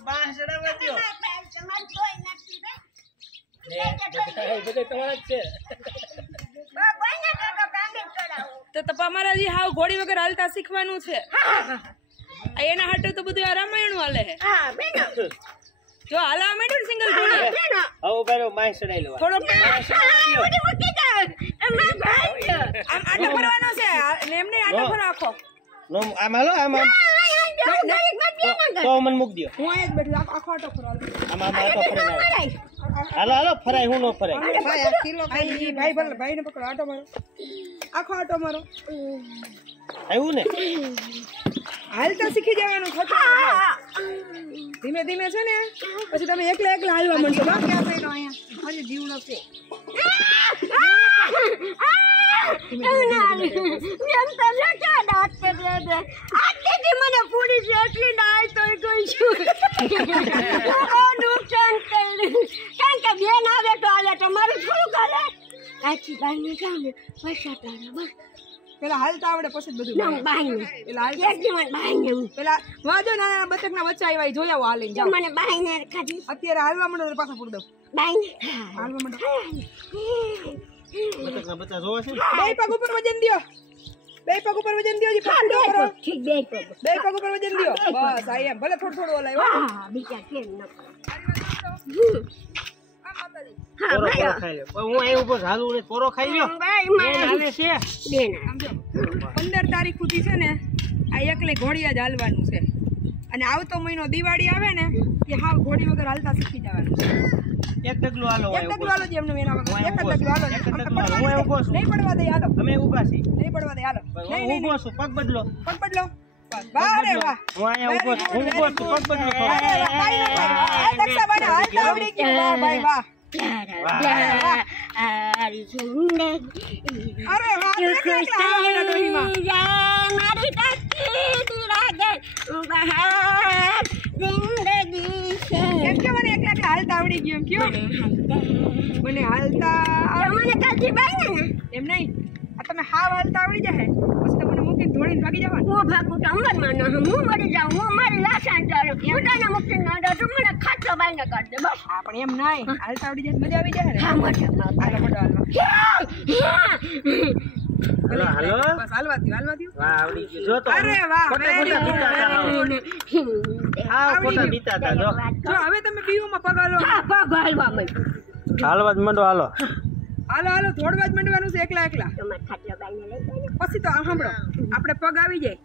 બાંસ ચડાવવા દો તમાર કોઈ નથી રે બધે તમારા જ છે તો તમારા જે હાવ ઘોડી વગર હાલતા શીખવાનું છે એના હાટુ તો બધું આ રામાયણ હાલે છે હા બેનો જો હાલવા માંડ્યું ને સિંગલ ઘોડી બેનો હવે પેલો બાંસ ચડાવી લો થોડો બધી મૂકી દે અમાર ભાઈ આમ આટો ફરવાનો છે ને એમને આટો ફરાખો નો આમ હાલો આમ આમ તો મન મૂક દો હું અહીં જ બેઠી આખો આટો ફરાલો આમ આમ આટો ફરાય હાલો હાલો ફરાય હું નો ફરાય ભાઈ આ કિલો ભાઈ ભલે ભાઈ ને પકડો આટો મારો આખો આટો મારો આવ્યું ને હાલતા શીખી જવાનું ખોટું ધીમે ધીમે છે ને પછી તમે એકલા એકલા હાલવા માંડશો બા ક્યાં થઈનો અહીંયા હજી જીવડો છે મને પૂરી છે એટલી નાય તો કોઈ છું નુકસાન કર્યું કારણ કે બેન આવે તો હાલે તમારું શું કરે આખી બાઈને જાવ ને પૈસા તારા બસ પેલા હાલતા આવડે પછી બધું બાઈને પેલા એક જીવન બાઈને પેલા વાજો નાના બતકના બચ્ચા આવ્યા જોઈ આવો હાલીને જાઓ મને બાઈને ખાધી અત્યારે હાલવા માંડો તો પાછા પૂર દઉં બાઈને હાલવા માંડો બતકના બચ્ચા જોવે છે બે પગ ઉપર વજન દ્યો બે પગ ઉપર વજન દ્યો જી પગ કરો ઠીક બે બે પગ ઉપર વજન દ્યો બસ આ એમ ભલે થોડું થોડું હલાય હા બીજા કેમ ન પોરો ખાઈ લ્યો હું અહીં ઉભો હાલું ને પોરો ખાઈ લ્યો બેન આવે છે બેન સમજો 15 તારીખ સુધી છે ને આ એકલે ઘોડિયા જ હાલવાનું છે અને આવતો મહિનો દિવાળી આવે ને કે હાવ ઘોડી વગર હાલતા શીખી જવાનું એક ડગલું હાલો એક ડગલું હાલો જ એમને એના વગર એક ડગલું હાલો હું ઊભો છું નહીં પડવા દે હાલો તમે ઊભા છે નહીં પડવા દે હાલો હું ઊભો છું પગ બદલો પગ બદલો વાહ રે વાહ હું અહીંયા ઊભો છું હું ઊભો છું પગ બદલો દક્ષાબાને હાલતા આવડી ગયું વાહ ભાઈ વાહ મારી જિંદગી અરે વાહ મારી તકદીર લાગે બહાર જિંદગી છે એમ કે મને એકલા એકલા હાલતા આવડી ગયું એમ કયો મને હાલતા મને કાચી બાઈ ને એમ નહીં આ તમે હાવ હાલતા આવડી જાય પછી તમને મૂકીને ધોળીને ભાગી જવાનું હું ભાગું તો અંગનમાં ન હું મરી જાઉં હું મારી લાસાન ચાલું હું તને મૂકીને ન દઉં મને ખાટલો બાઈને કાઢ દે બસ હા પણ એમ નહીં હાલતા આવડી જાય મજા આવી જાય ને હા મજા હાલો મોટો હાલવા હાલો બસ હાલવા દ્યો વાહ આવડી ગયું જો તો અરે વાહ ખોટા ખોટા બીતા હતા જો જો હવે તમે બીયુમાં પગ હાલો હા પગ હાલવા માંડ હાલવા જ મંડો હાલો હાલો હાલો થોડવા જ મંડવાનું છે એકલા એકલા તમારે ખાટલો બાઈને લઈ જાય પછી તો સાંભળો આપણે પગ આવી જાય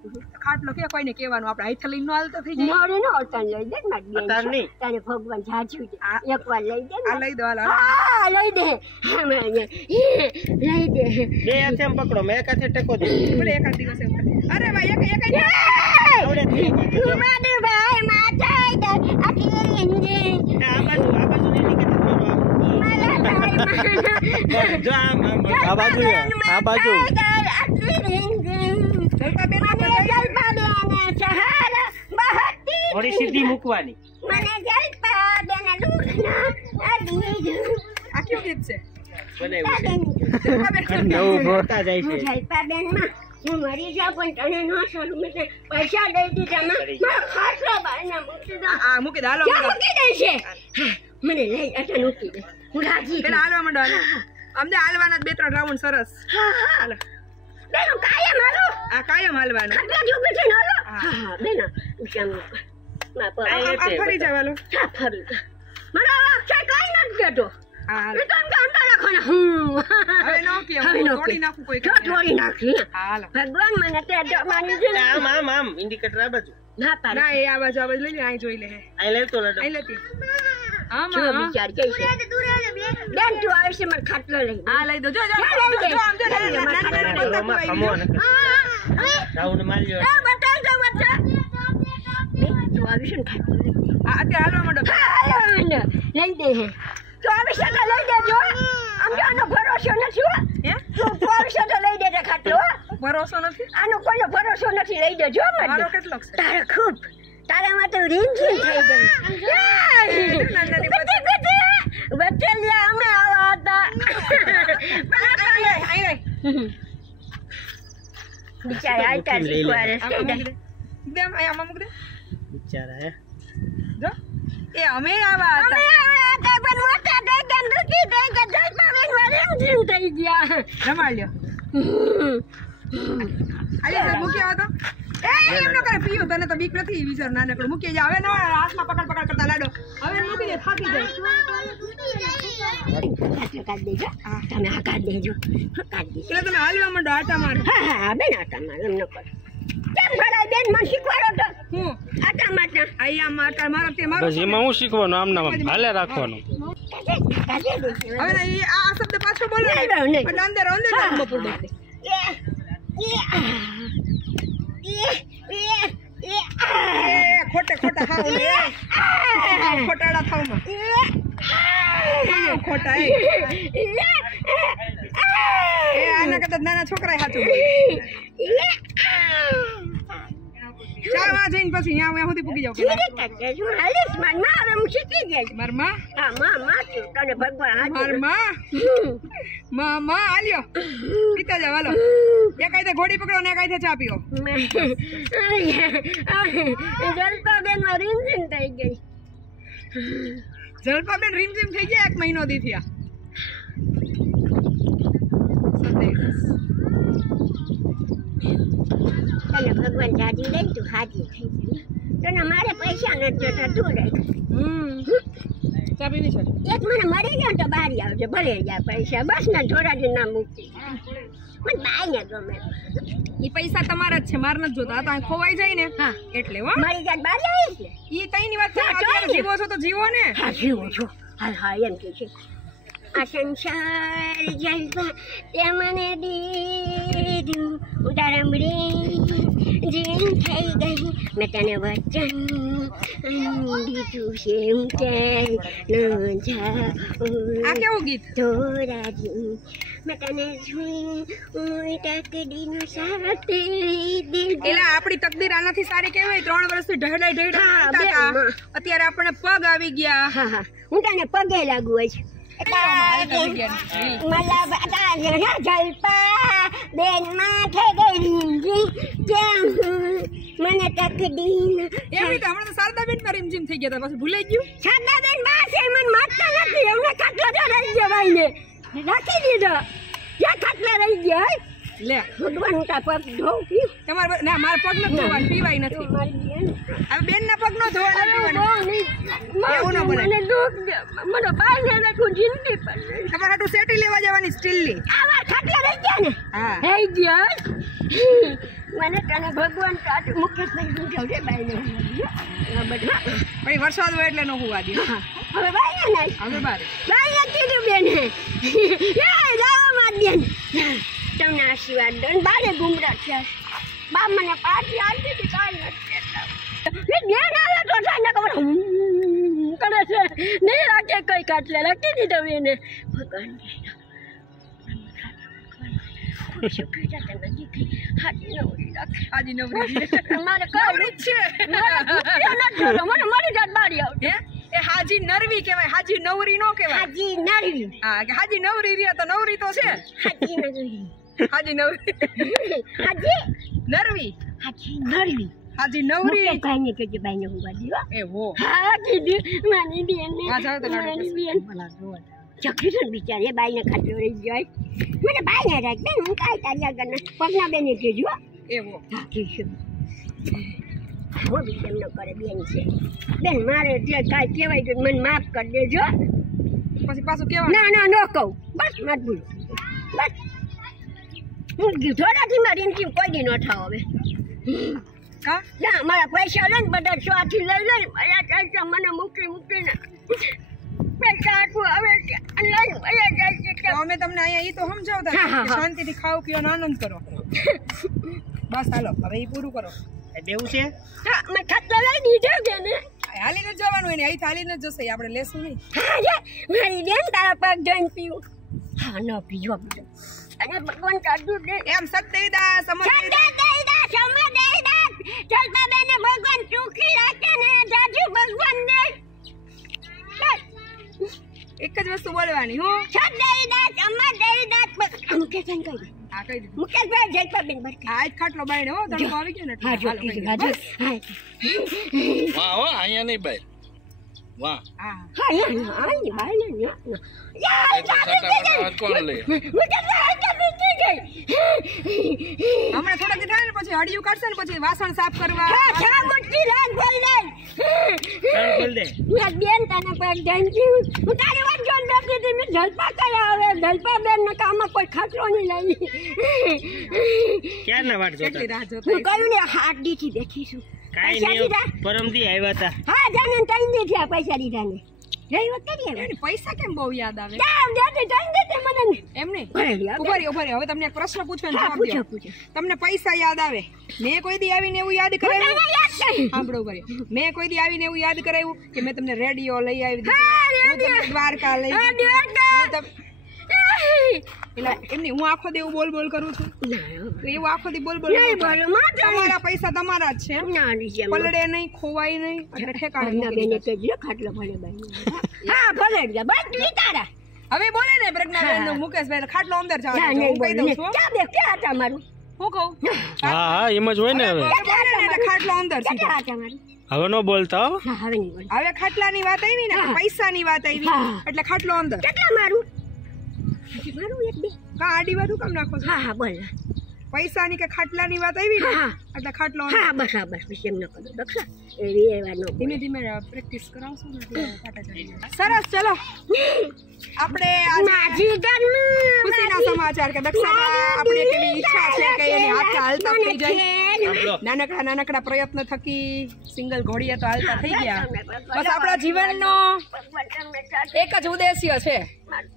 ખાટલો કે કોઈને કહેવાનું આપણે હાથ લઈને હાલતો થઈ જાય મારે નો અવતાર લઈ દે મારી બેન અવતાર નહીં. તને ભગવાન જાજુ છે એકવાર લઈ દે આ લઈ દો હાલો હા લઈ દે લઈ દે બે હાથે એમ પકડો મેં એક હાથે ટેકો દે ભલે એકાદ દિવસે અરે ભાઈ એક આવડે થી મારું ભાઈ માથાય દે આખી ઇન્જિન આ બાજુ નહીં નીકળે મારા ભાઈ જો આ બાજુ આ બાજુ જલપા બેન થોડી સીધી મૂકવાની આ કયું ગીત છે બનાવ્યું જલપા બેન છે નવું ભરતા જાય છે હું મરી જાઉં પણ તને ન છોડું મેં પૈસા દઈ દીધા મારા ખાટલો બાઈને મૂકી દો આ મૂકી દે હાલો મૂકી દેશે મને લઈ અચાનક મૂકી દે હું રાજી પેલા હાલવા માંડો હાલો અમને હાલવાના 2-3 રાઉન્ડ સરસ હાલો બેનો કાયમ હાલો આ કાયમ હાલવાનું ખાટલા જો બેઠે ન હાલો હા બેનો ઉચામ મા પર આ ફરી જાવ હાલો હા ફરી મારા અક્ષર કાઈ નથી કેતો હા હાલો એ તો અંદર રાખવાના હવે નો કે હવે નો તોડી નાખું કોઈ જો તોડી નાખી હાલો ભગવાન મને તે માની છે આમ ઇન્ડિકેટર આ બાજુ ના પાડે ના એ આ બાજુ લઈ લે અહીં જોઈ લે આ લેતો લડો અહીં લેતી જો વિચાર કે છે બેન તું આવે છે માર ખાટલો લઈ આ લઈ દો જો જો આમ જો રાઉન્ડ માર્યો બતાવ દો બચ્ચા તું આવે છે ને ખાટલો લઈ આ અત્યારે હાલવા માંડો લઈ દે હે તું આવે છે તો લઈ દેજો આમ જો આનો ભરોસો નથી હો હે તું આવે છે તો લઈ દેજે ખાટલો ભરોસો નથી આનો કોઈનો ભરોસો નથી લઈ દેજો મારો મને કેટલો છે તારે ખૂબ તારામાં તો રીમ થઈ ગઈ બચ્ચે લ્યા અમે આવા હતા બિચારા આટા શીખવાડે આમાં મૂક દે બિચારા હે જો એ અમે આવા હતા પણ મોટા થઈ ગયા દુખી થઈ ગયા જલપાબેન મારે જીવ થઈ ગયા રમાડ્યો આલે મૂકી આવો તો એ એમ ન કરે પીયું તને તો બીક નથી વિચાર નાનકડું મૂકી જા હવે ના હાથમાં પકડ પકડ કરતા લાડો હવે મૂકી દે થાકી જાય કાઢ દેજો તમે આ કાઢ દેજો કાઢ દેજો એટલે તમે હાલવા માંડો આટા માર હા બેન આટા માર એમ ન કરો કેમ ભરાય બેન મને શીખવાડો તો હું આટા માટા આયા માટા મારો તે મારો બસ એમાં હું શીખવાનું આમ નામ હાલે રાખવાનું કાઢી દેજો હવે આ શબ્દ પાછો બોલો નહીં. પણ અંદર અંદર બપોર દે ખોટે ખોટા ખાવ ખોટાડા થાવ ખોટા એ આના કરતા નાના છોકરા સાચું ચાલ માં જઈને પછી અહીંયા સુધી પૂકી જાવ માર માં આલ્યો પીતા જાવ હાલો એક આઈ ઘોડી પકડો ને એક આઈ ચા પીઓ જલપાબેન માં રીમઝીમ થઈ ગઈ જલપાબેન રીમઝીમ થઈ ગયા 1 મહિનો દી થયા તને ભગવાન જાજી લઈ તું હાજી થઈ ગઈ તને મારે પૈસા નથી જોતા તું લઈ ચા પીવી છે એક મને મરી જાય તો બારી આવજે ભલે જાય પૈસા બસ ને થોડા દિન ના મૂકી મને બાઈ ને ગમે ઈ પૈસા તમારા જ છે માર નથી જોતા આ તો ખોવાઈ જાય ને હા એટલે હો મરી જાય બારી આવી છે ઈ તઈની વાત છે અત્યારે જીવો છો તો જીવો ને હા જીવો છો હા એમ કે છે આ સંસાર જલપા તે મને દીધું ઉડારમડી જીન થઈ ગઈ મેં તને વચન દીધું છે એમ કે ન જા આ કેવું ગીત થોડા જી મેં તને જોઈ તકદીનો સાથ દીધો એટલે આપણી તકદીર આનાથી સારી કેવાય 3 વર્ષથી ઢહેડાઈ હા, ઢહેડા બે. અત્યારે આપણને પગ આવી ગયા હા હા હું તને પગે લાગુ છે જલપા બેન માં થઈ ગઈ મને તકદીન એવી તો હમણાં તો શારદાબેન માં રીમઝીમ થઈ ગયા હતા પછી ભૂલાઈ ગયું શારદાબેન બા છે મને મારતા નથી એમને ખાટલો તો રહી ગયો ભાઈ ને રાખી દીધો જ્યાં ખાટલા રહી ગયા લે ભગવાન તા પગ ધોઉં પીવું તમારે ના મારા પગ ન ધોવાના પીવાય નથી હવે બેન ના પગ ન ધોવાના પીવાના એવું ન બોલે મને દુઃખ દે મને બાઈ ને રાખું જિંદગી પર તમારે હાટુ સેટી લેવા જવાની સ્ટીલની આવા ખાટલા રહી ગયા ને હા થઈ ગયા મને તને ભગવાન કાઢ મુકેશભાઈ સમજાવ છે બાઈને બધા પછી વરસાદ હોય એટલે ન હોવા દે હવે બાઈને નહીં હવે બાર બાઈને કીધું બેન એ જાવા માં બેન તમને આશીર્વાદ દો ને બારે ગુમરા છે બા મને પાછી આપી હતી કાંઈ નથી કહેતા બેન આવે તો થાય ને ખબર કરે છે નહીં રાખે કઈ કાટલે રાખી દીધો બેને ભગવાન આજી નવરી મારે નવરી જ છે મને મરી જાત બારી આવતી એ હાજી નરવી કહેવાય હાજી નવરી નો કહેવાય હાજી નરવી હા કે હાજી નવરી રહ્યા તો નવરી તો છે હાજી નરવી હાજી નવરી હાજી નરવી હાજી નરવી હાજી નવરી મુકેશભાઈ ને કહેજે બાઈ ને હું બાજી એ હો હા કીધું મારી બેન ને હા જાવ તો મારી બેન ચકી છે બિચારી બાઈ ને ખાટલો રહી જાય મને બાઈ ને રાખ બેન હું કાંઈ તારી આગળ પગના બેને કહેજો એ હો હા કહીશું હું બી કેમ ન કરે બેન છે બેન મારે જે કાંઈ કહેવાય તો મને માફ કરી દેજો પછી પાછું કેવા ના ના ન કહું બસ મત ભૂલ બસ હું કીધો નથી મારી એમ કોઈ દી ન થાવ હવે કા ના મારા પૈસા લઈને બધા સ્વાથી લઈ લઈને મારા પૈસા મને મૂકીને પૈસા આટલું હવે લઈને બધા જાય છે તો અમે તમને અહીંયા ઈ તો સમજાવતા હા, હા, કે હા. શાંતિથી ખાઓ પીઓ ને આનંદ કરો બસ હાલો હવે ઈ પૂરું કરો દેવું છે હા મેં ખાટલા લઈ દીધો બેને હાલીને જ જવાનું હોય ને અહીં હાલીને જ જશે આપણે લેશું નહીં હા જા મારી બેન તારા પગ જોઈને પીવું હા ન પીજો બધું અને ભગવાન કાઢું દે એમ સત્યદાસ ચાલતા બેને ભગવાન સુખી રાખે ને જાજુ ભગવાન દે એક જ વસ્તુ બોલવાની હું સત્યદાસ અમાર દેવીદાસ મુકેશભાઈ કહી હા કહી દીધું મુકેશભાઈ જલપાબેન બરકા આ જ ખાટલો બાયણે હો તડકો આવી ગયો ને એટલે. હા જો હાલો, કહી દો. હા બસ. હા હો અહીંયા નહીં ભાઈ વાહ હા હા આની બાને યાર કોણ લે હમણાં થોડાક દી થાય ને પછી હડિયું કાઢશે ને પછી વાસણ સાફ કરવા હા મોટી રાત બોલ દે ખોલ દે મેં બેન તને પર જંજી હું તારી વાત જોન બેઠી હતી મેં જલપા કયા આવે જલપા બેન ને કામમાં કોઈ ખાટલો નહીં લાવી ક્યારના વાટ જોતા કેટલી રાહ જોતા હું કહ્યું ને હાથ દીથી બેઠીશું કાઈ નહીં પરમથી આવ્યા હતા હા જાને ટાઈમ દે થયા પૈસા દીધા ને રહી વખત કરી આવે એને પૈસા કેમ બહુ યાદ આવે જામ દે ટાઈમ દે તે મને એમ નહીં ભરેલી ઉભા રહ્યો હવે તમને એક પ્રશ્ન પૂછવાનો હા જવાબ પૂછો દો પૂછો તમને પૈસા યાદ આવે મેં કોઈ દી આવીને એવું યાદ કરાવ્યું તને યાદ નહીં સાંભળો ઉભા રહ્યો મેં કોઈ દી આવીને એવું યાદ કરાવ્યું કે મેં તમને રેડિયો લઈ આવી દીધો હા હું તમને દ્વારકા લઈ હા ગઈ હું દેખ તમ- એટલે એમની હું આખો દી એવું બોલ બોલ કરું છું તો એવું આખો દી બોલ બોલ ન નહીં કરાય. બોલો માત્ર તમારા પૈસા તમારા જ છે ના નહીં પલળે નહીં ખોવાય નહીં એટલે ઠેકાણે ના મૂકી બેને દીધા. તો જે ખાટલો ભલે બાઈ હા ભલે ગયા બસ તું તારા હવે બોલે ને પ્રજ્ઞાબેન નું મુકેશભાઈ ખાટલો અંદર જવા ના દેજો. નહીં હું કહી બોલો દઉં ને છું ક્યાં બે ક્યાં હતા મારું હું કહું હા હા એમ જ હોય ને હવે હવે બોલે ને એટલે ખાટલો અંદર સીધો. ક્યાં હતા મારું હવે નો બોલતા હો હા હવે નહીં બોલો હવે ખાટલાની વાત આવી ને હા. પૈસાની વાત આવી હા. એટલે ખાટલો અંદર કેટલા મારું મારું એક બે કા આડી વાત હું કામ નાખો છો હા હા બોલ પૈસાની કે ખાટલાની વાત આવી ને હા. એટલે ખાટલો અંદર. હા બસ પછી એમ ન કરો દક્ષા એવી એવા નો ધીમે ધીમે પ્રેક્ટિસ કરાવશું ને એટલે કાંટા ચડી જાય. સરસ ચલો આપણે આજે માજી ગરનું ખુશીના સમાચાર કે દક્ષાબા આપણે કેવી ઈચ્છા છે કે એની હાથે હાલતા થઈ જાય સાંભળો. નાનકડા પ્રયત્ન થકી સિંગલ ઘોડીએ તો હાલતા થઈ ગયા બસ આપણા જીવનનો એક જ ઉદ્દેશ્ય છે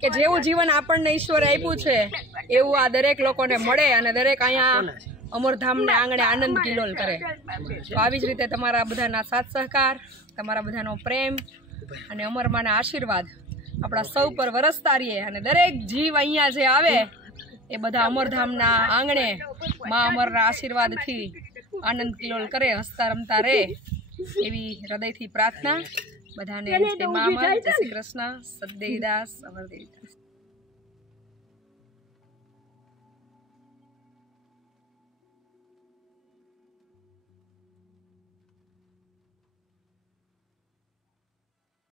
કે જેવું જીવન આપણને ઈશ્વરે આપ્યું છે એવું આ દરેક લોકોને મળે અને દરેક અહીંયા અમરધામને આંગણે આનંદ કિલોલ કરે તો આવી જ રીતે તમારા બધાના સાથ સહકાર તમારા બધાનો પ્રેમ અને અમરમાના આશીર્વાદ આપણા સૌ પર વરસતા રહીએ અને દરેક જીવ અહીંયા જે આવે એ બધા અમરધામના આંગણે મા અમરના આશીર્વાદથી આનંદ કિલોલ કરે હસતા રમતા રહે એવી હૃદયથી પ્રાર્થના બધાને જય મા અમર, જય શ્રી કૃષ્ણ, સદદેવીદાસ, અમરદેવીદાસ.